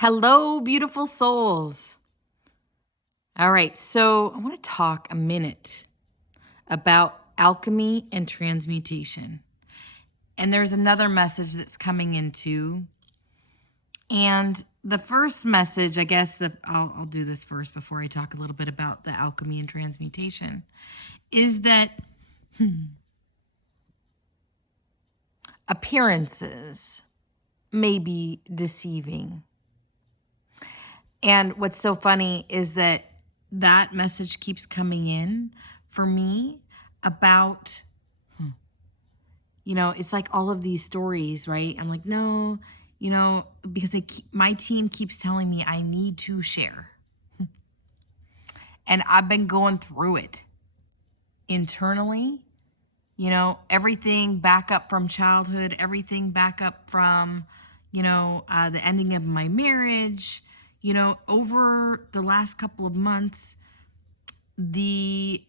Hello, beautiful souls. All right, so I want to talk a minute about alchemy and transmutation. And there's another message that's coming into. And the first message, I guess that I'll do this first before I talk a little bit about the alchemy and transmutation, is that appearances may be deceiving. And what's so funny is that message keeps coming in for me about, it's like all of these stories, right? I'm like, no, because my team keeps telling me I need to share. And I've been going through it internally, everything back up from childhood, everything back up from, the ending of my marriage. Over the last couple of months, the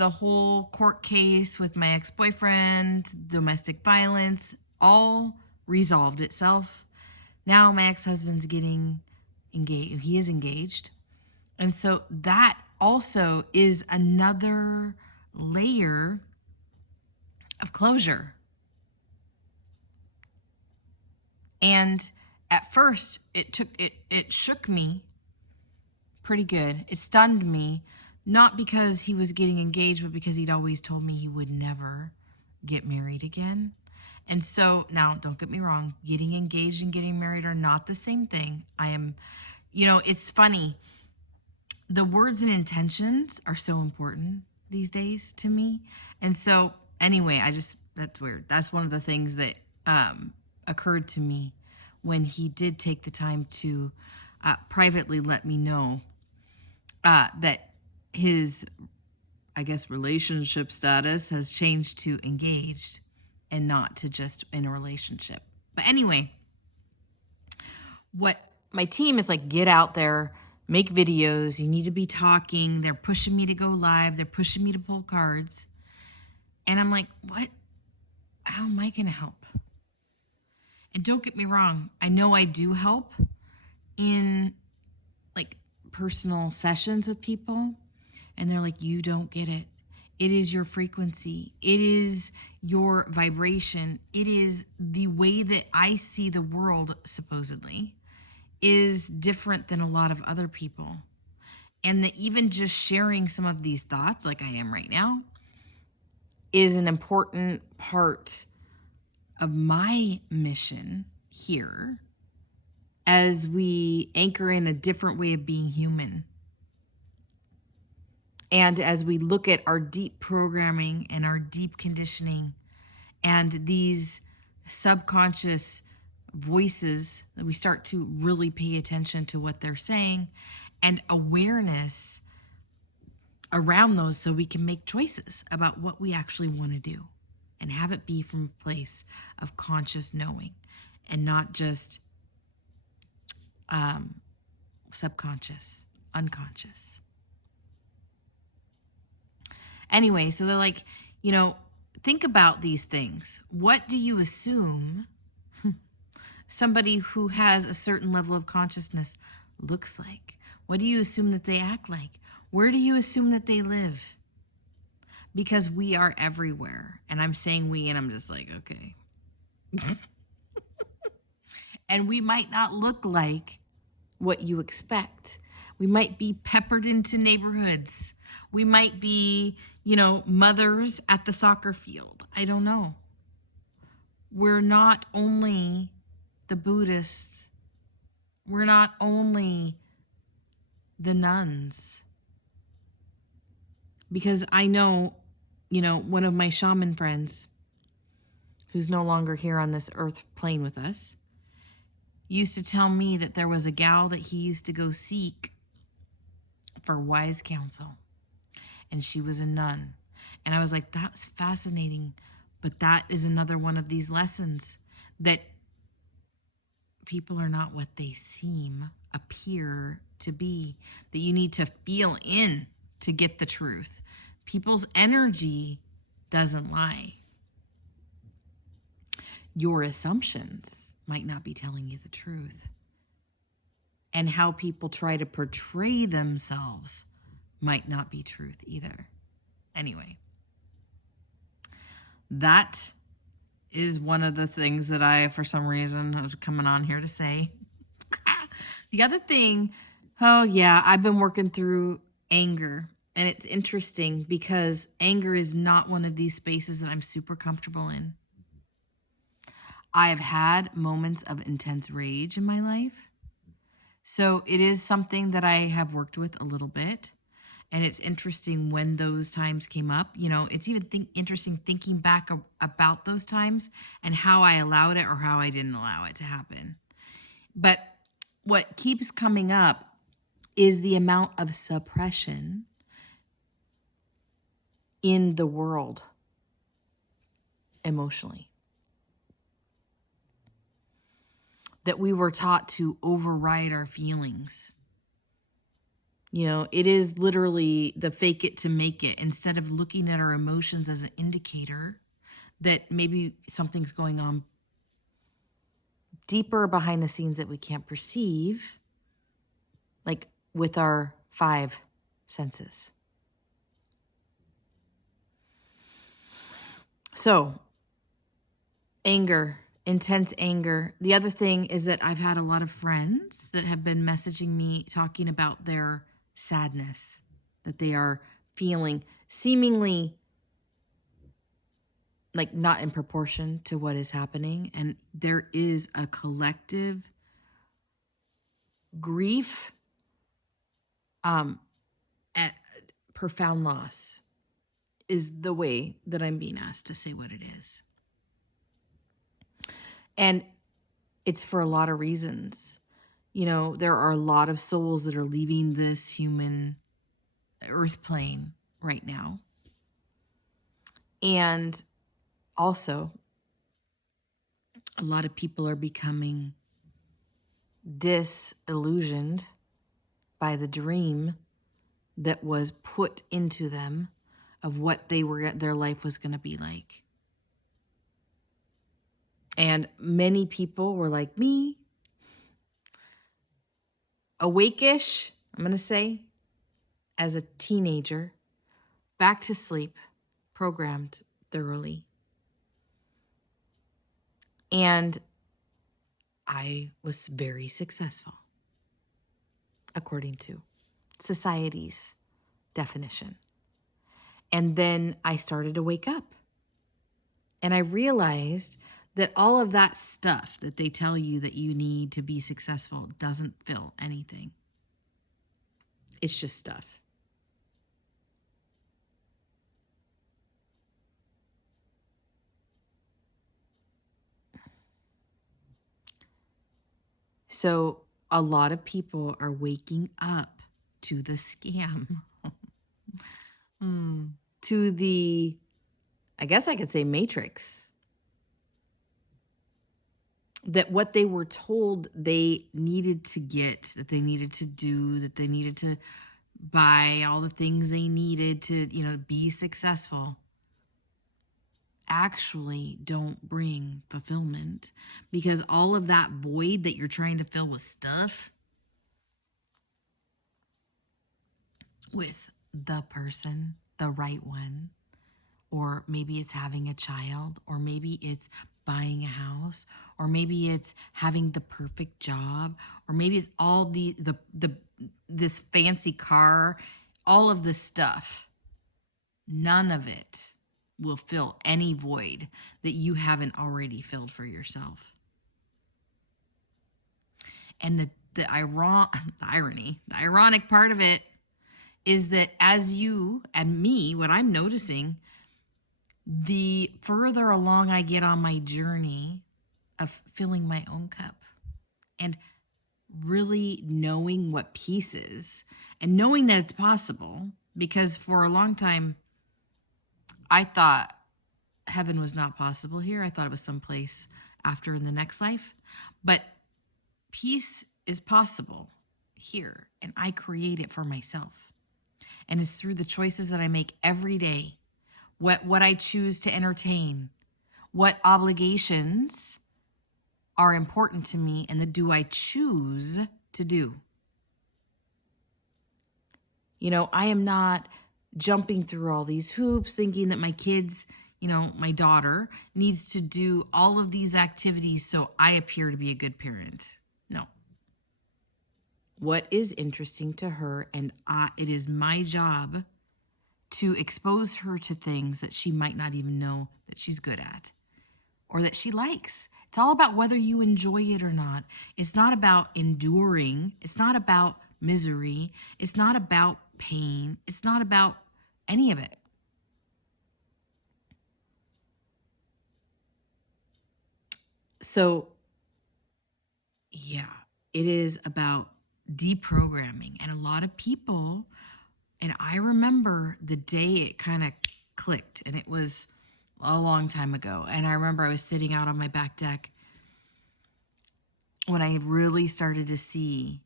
whole court case with my ex-boyfriend, domestic violence, all resolved itself. Now my ex-husband's getting engaged. He is engaged. And so that also is another layer of closure. And at first it shook me pretty good. It stunned me, not because he was getting engaged, but because he'd always told me he would never get married again. And so now, don't get me wrong, getting engaged and getting married are not the same thing. It's funny. The words and intentions are so important these days to me. And so anyway, that's weird. That's one of the things that occurred to me when he did take the time to privately let me know that his, I guess, relationship status has changed to engaged and not to just in a relationship. But anyway, what my team is like, get out there, make videos, you need to be talking. They're pushing me to go live. They're pushing me to pull cards. And I'm like, what? How am I going to help? And don't get me wrong, I know I do help in like personal sessions with people, and they're like, you don't get it. It is your frequency. It is your vibration. It is the way that I see the world, supposedly, is different than a lot of other people. And that even just sharing some of these thoughts, like I am right now, is an important part of my mission here as we anchor in a different way of being human. And as we look at our deep programming and our deep conditioning and these subconscious voices, that we start to really pay attention to what they're saying and awareness around those, so we can make choices about what we actually want to do and have it be from a place of conscious knowing and not just subconscious, unconscious. Anyway, so they're like, think about these things. What do you assume somebody who has a certain level of consciousness looks like? What do you assume that they act like? Where do you assume that they live? Because we are everywhere. And I'm saying we, and I'm just like, okay. And we might not look like what you expect. We might be peppered into neighborhoods. We might be, mothers at the soccer field. I don't know. We're not only the Buddhists. We're not only the nuns. Because I know, one of my shaman friends, who's no longer here on this earth plane with us, used to tell me that there was a gal that he used to go seek for wise counsel. And she was a nun. And I was like, that's fascinating. But that is another one of these lessons, that people are not what they appear to be, that you need to feel in to get the truth. People's energy doesn't lie. Your assumptions might not be telling you the truth. and how people try to portray themselves might not be truth either. Anyway, that is one of the things that I, for some reason, was coming on here to say. The other thing, oh yeah, I've been working through anger. And it's interesting because anger is not one of these spaces that I'm super comfortable in. I have had moments of intense rage in my life. So it is something that I have worked with a little bit. And it's interesting when those times came up. You know, it's even interesting thinking back about those times and how I allowed it or how I didn't allow it to happen. But what keeps coming up is the amount of suppression in the world emotionally. That we were taught to override our feelings. You know, it is literally the fake it to make it, instead of looking at our emotions as an indicator that maybe something's going on deeper behind the scenes that we can't perceive, like with our 5 senses. So, anger, intense anger. The other thing is that I've had a lot of friends that have been messaging me talking about their sadness that they are feeling, seemingly like not in proportion to what is happening. And there is a collective grief at profound loss is the way that I'm being asked to say what it is. And it's for a lot of reasons. You know, there are a lot of souls that are leaving this human earth plane right now. And also, a lot of people are becoming disillusioned by the dream that was put into them of what their life was going to be like. And many people were like me, awake-ish, I'm going to say, as a teenager, back to sleep, programmed thoroughly. And I was very successful, according to society's definition. And then I started to wake up. And I realized that all of that stuff that they tell you that you need to be successful doesn't fill anything. It's just stuff. So a lot of people are waking up to the scam, to the, I guess I could say, matrix. That what they were told they needed to get, that they needed to do, that they needed to buy all the things they needed to, be successful, actually don't bring fulfillment, because all of that void that you're trying to fill with stuff, with the person, the right one, or maybe it's having a child, or maybe it's buying a house, or maybe it's having the perfect job, or maybe it's all this fancy car, all of this stuff. None of it will fill any void that you haven't already filled for yourself. And the ironic part of it is that as you and me, what I'm noticing, the further along I get on my journey of filling my own cup and really knowing what peace is and knowing that it's possible, because for a long time, I thought heaven was not possible here. I thought it was someplace after in the next life. But peace is possible here, and I create it for myself. And it's through the choices that I make every day, what I choose to entertain, what obligations are important to me, and do I choose to do. I am not jumping through all these hoops thinking that my kids, my daughter needs to do all of these activities so I appear to be a good parent. No. What is interesting to her, and it is my job to expose her to things that she might not even know that she's good at or that she likes. It's all about whether you enjoy it or not. It's not about enduring. It's not about misery. It's not about pain. It's not about any of it. So, yeah, it is about deprogramming. And a lot of people, and I remember the day it kind of clicked, and it was a long time ago. And I remember I was sitting out on my back deck when I really started to see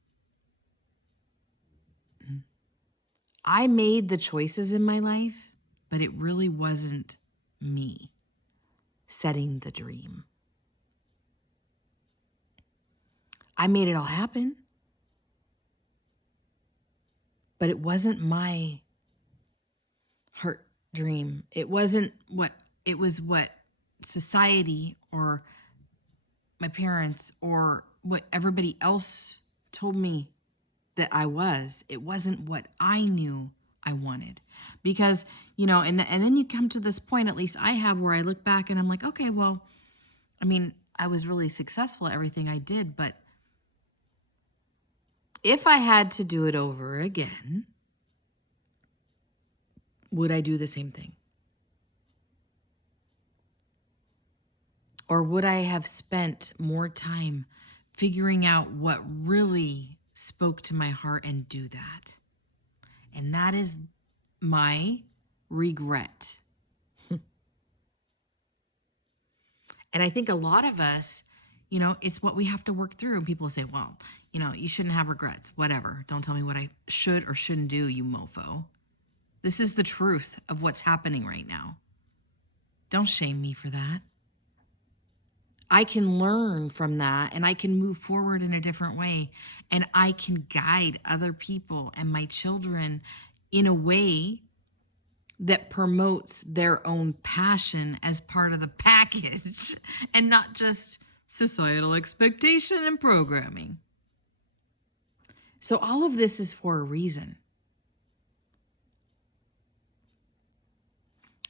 I made the choices in my life, but it really wasn't me setting the dream. I made it all happen, but it wasn't my heart dream. It was what society or my parents or what everybody else told me that I was. It wasn't what I knew I wanted. Because, and then you come to this point, at least I have, where I look back and I'm like, okay, well, I was really successful at everything I did, but if I had to do it over again, would I do the same thing? Or would I have spent more time figuring out what really spoke to my heart and do that? And that is my regret. And I think a lot of us, it's what we have to work through. And people say, well, you shouldn't have regrets, whatever. Don't tell me what I should or shouldn't do, you mofo. This is the truth of what's happening right now. Don't shame me for that. I can learn from that and I can move forward in a different way. And I can guide other people and my children in a way that promotes their own passion as part of the package and not just societal expectation and programming. So all of this is for a reason.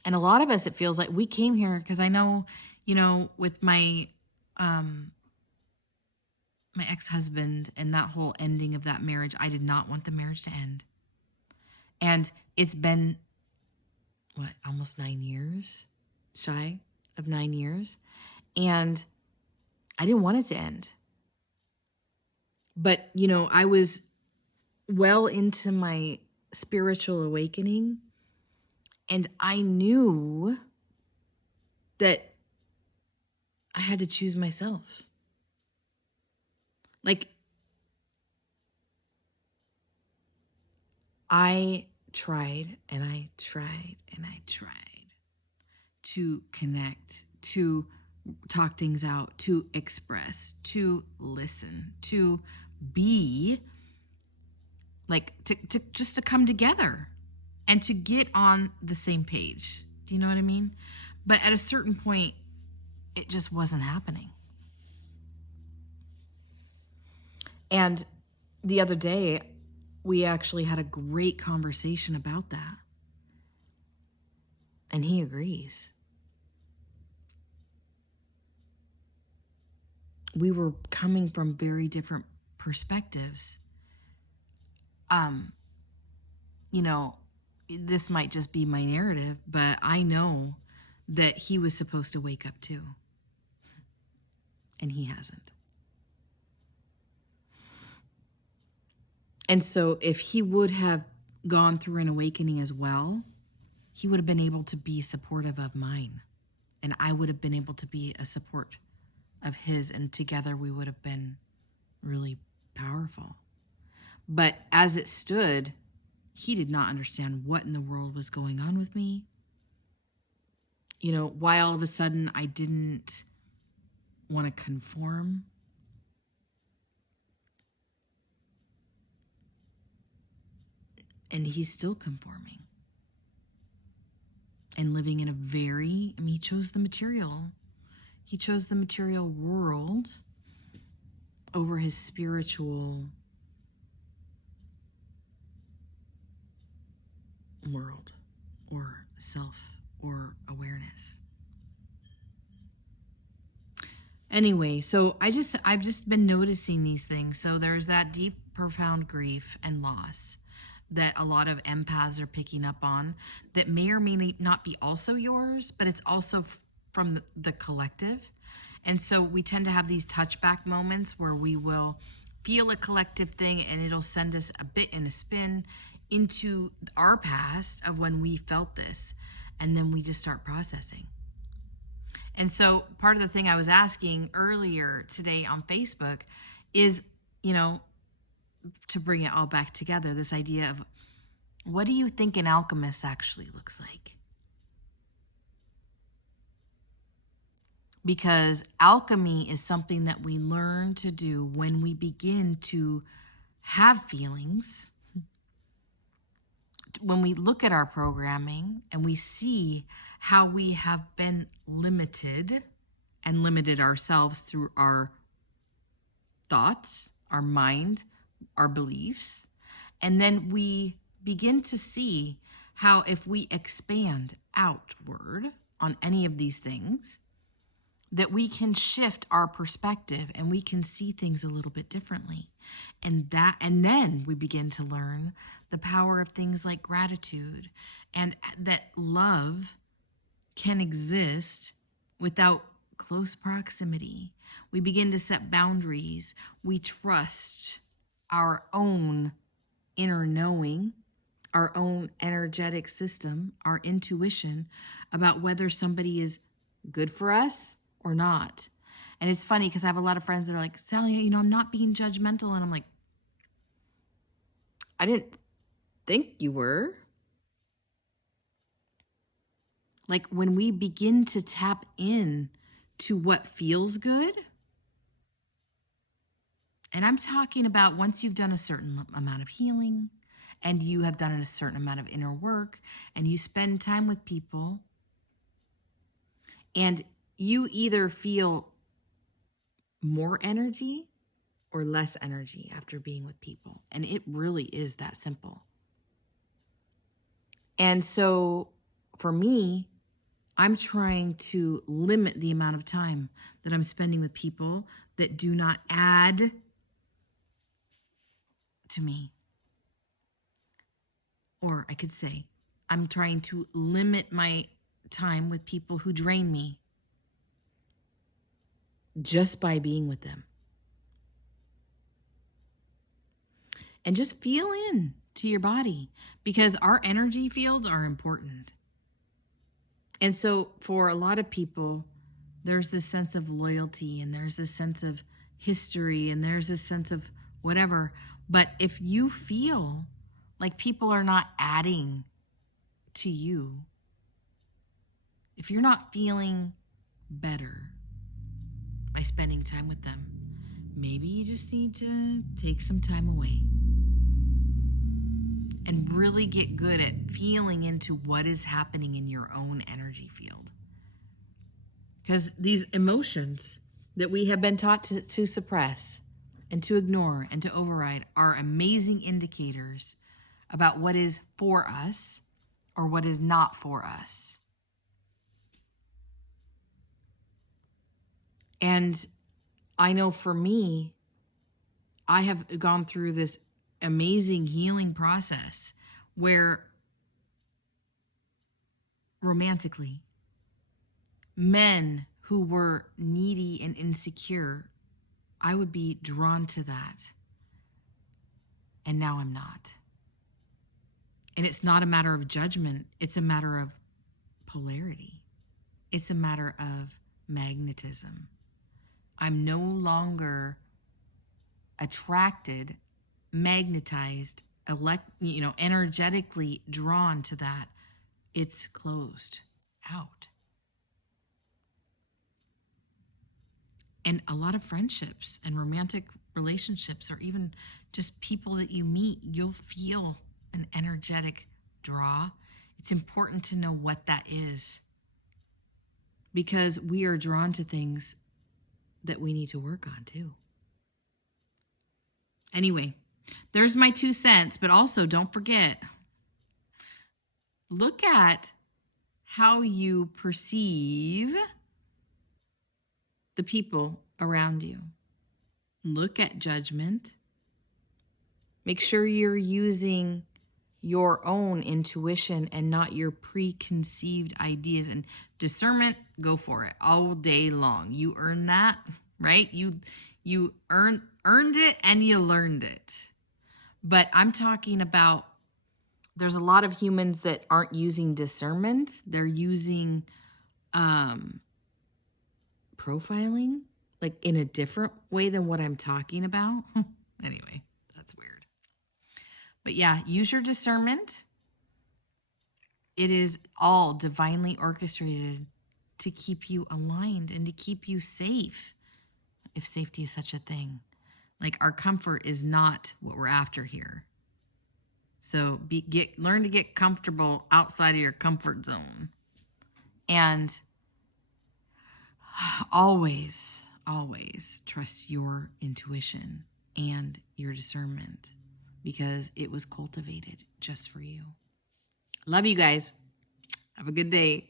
And a lot of us, it feels like we came here because I know, with my my ex-husband and that whole ending of that marriage, I did not want the marriage to end. And it's been, almost 9 years, shy of 9 years. And I didn't want it to end. But, I was well into my spiritual awakening. And I knew that I had to choose myself. Like, I tried and I tried and I tried to connect, to talk things out, to express, to listen, to be like, to just to come together and to get on the same page. Do you know what I mean? But at a certain point, it just wasn't happening. And the other day, we actually had a great conversation about that. And he agrees. We were coming from very different perspectives. This might just be my narrative, but I know that he was supposed to wake up too. And he hasn't. And so if he would have gone through an awakening as well, he would have been able to be supportive of mine. And I would have been able to be a support of his. And together we would have been really powerful. But as it stood, he did not understand what in the world was going on with me. Why all of a sudden I didn't want to conform. And he's still conforming and living in a very, he chose the material. He chose the material world over his spiritual world or self or awareness. Anyway, so I've just been noticing these things. So there's that deep, profound grief and loss that a lot of empaths are picking up on that may or may not be also yours, but it's also from the collective. And so we tend to have these touchback moments where we will feel a collective thing and it'll send us a bit in a spin into our past of when we felt this. And then we just start processing. And so part of the thing I was asking earlier today on Facebook is, to bring it all back together, this idea of what do you think an alchemist actually looks like? Because alchemy is something that we learn to do when we begin to have feelings. When we look at our programming and we see how we have been limited and limited ourselves through our thoughts, our mind, our beliefs, and then we begin to see how if we expand outward on any of these things, that we can shift our perspective and we can see things a little bit differently. And then we begin to learn the power of things like gratitude and that love can exist without close proximity. We begin to set boundaries. We trust our own inner knowing, our own energetic system, our intuition about whether somebody is good for us or not. And it's funny because I have a lot of friends that are like, Sally, I'm not being judgmental. And I'm like, I didn't think you were. Like when we begin to tap in to what feels good, and I'm talking about once you've done a certain amount of healing and you have done a certain amount of inner work and you spend time with people and you either feel more energy or less energy after being with people. And it really is that simple. And so for me, I'm trying to limit the amount of time that I'm spending with people that do not add to me. Or I could say, I'm trying to limit my time with people who drain me just by being with them. And just feel in to your body because our energy fields are important. And so for a lot of people, there's this sense of loyalty and there's this sense of history and there's this sense of whatever. But if you feel like people are not adding to you, if you're not feeling better by spending time with them, maybe you just need to take some time away and really get good at feeling into what is happening in your own energy field. Because these emotions that we have been taught to suppress and to ignore and to override are amazing indicators about what is for us or what is not for us. And I know for me, I have gone through this amazing healing process where romantically, men who were needy and insecure, I would be drawn to that. And now I'm not. And it's not a matter of judgment. It's a matter of polarity. It's a matter of magnetism. I'm no longer attracted, magnetized, energetically drawn to that. It's closed out. And a lot of friendships and romantic relationships, or even just people that you meet, you'll feel an energetic draw, it's important to know what that is, because we are drawn to things that we need to work on too. Anyway, there's my 2 cents, but also don't forget, look at how you perceive the people around you. Look at judgment. Make sure you're using your own intuition and not your preconceived ideas. And discernment, go for it all day long. You earn that, right? You earned it and you learned it. But I'm talking about, there's a lot of humans that aren't using discernment. They're using profiling, like in a different way than what I'm talking about. Anyway, that's weird. But yeah, use your discernment. It is all divinely orchestrated to keep you aligned and to keep you safe, if safety is such a thing. Like, our comfort is not what we're after here. So learn to get comfortable outside of your comfort zone. And always, always trust your intuition and your discernment, because it was cultivated just for you. Love you guys. Have a good day.